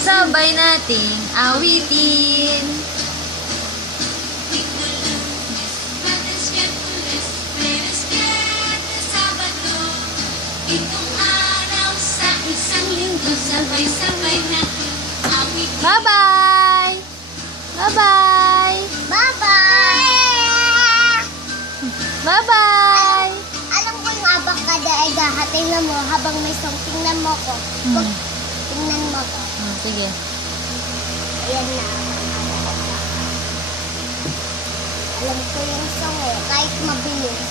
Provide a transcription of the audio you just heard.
Sabay nating awitin. Sabay-sabay na awitin. Bye-bye! Bye-bye! Bye-bye! Bye-bye! Alam ko yung abakada ay tingnan mo habang may song. Tingnan mo ko. Tingnan mo ko. Sige. Ayan na. Alam ko yung song eh. Kahit mabilis.